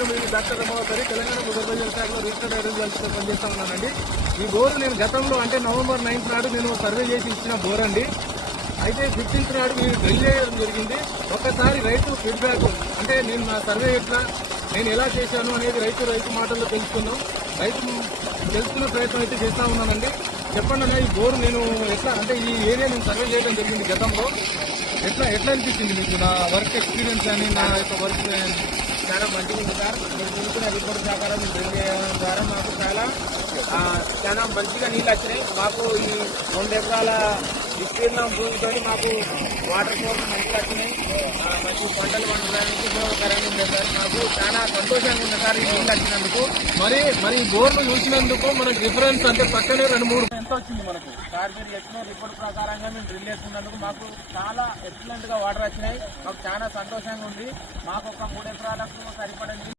నేను డాక్టర్ రమావతి తెలంగాణ భూగర్భజల శాఖలో రిజిస్టర్డ్ అగ్రికల్చర్ పనిచేస్తా ఉన్నానండి. ఈ బోరు నేను గతంలో అంటే November 9th నాడు నేను సర్వే చేసి ఇచ్చిన బోర్ అండి. అయితే 15th నాడు మీరు డ్రిల్ చేయడం జరిగింది. ఒక్కసారి రైతు ఫీడ్బ్యాక్ అంటే నేను నా సర్వే ఎట్లా నేను ఎలా చేశాను అనేది రైతు మాటల్లో తెలుసుకున్నాం. తెలుసుకునే ప్రయత్నం అయితే చేస్తా ఉన్నానండి. చెప్పండి అన్న, ఈ బోరు నేను ఎట్లా అంటే ఈ ఏరియా నేను సర్వే చేయడం జరిగింది గతంలో. ఎట్లా అనిపించింది మీకు నా వర్క్ ఎక్స్పీరియన్స్ అని నా యొక్క వర్క్? చాలా మంచిగా ఉంది సార్. మీరు చూసిన రిపోర్ట్ ప్రకారం డ్రిల్ చేయడం ద్వారా మాకు చాలా మంచిగా నీళ్ళు వచ్చినాయి. మాకు ఈ 2 ఎకరాల విస్తీర్ణం భూమితో మాకు వాటర్ సోర్స్ మంచిగా వచ్చినాయి. మంచి పంటలు పండడానికి ఉపయోగకరంగా ఉంది సార్. మాకు చాలా సంతోషంగా ఉంది సార్ ఈ నీళ్ళు వచ్చినందుకు. మరి ఈ బోర్ను చూసినందుకు మనకు డిఫరెన్స్ అంటే పక్కనే 2-3 ఎంత వచ్చింది మనకు? సార్ మీరు చెప్పిన రిపోర్ట్ ప్రకారంగా మేము డ్రిల్ చేసుకున్నందుకు మాకు చాలా ఎక్సలెంట్ గా వాటర్ వచ్చినాయి. మాకు చాలా సంతోషంగా ఉంది. మాకు ఒక 3 ఎకరాలకు సరిపడే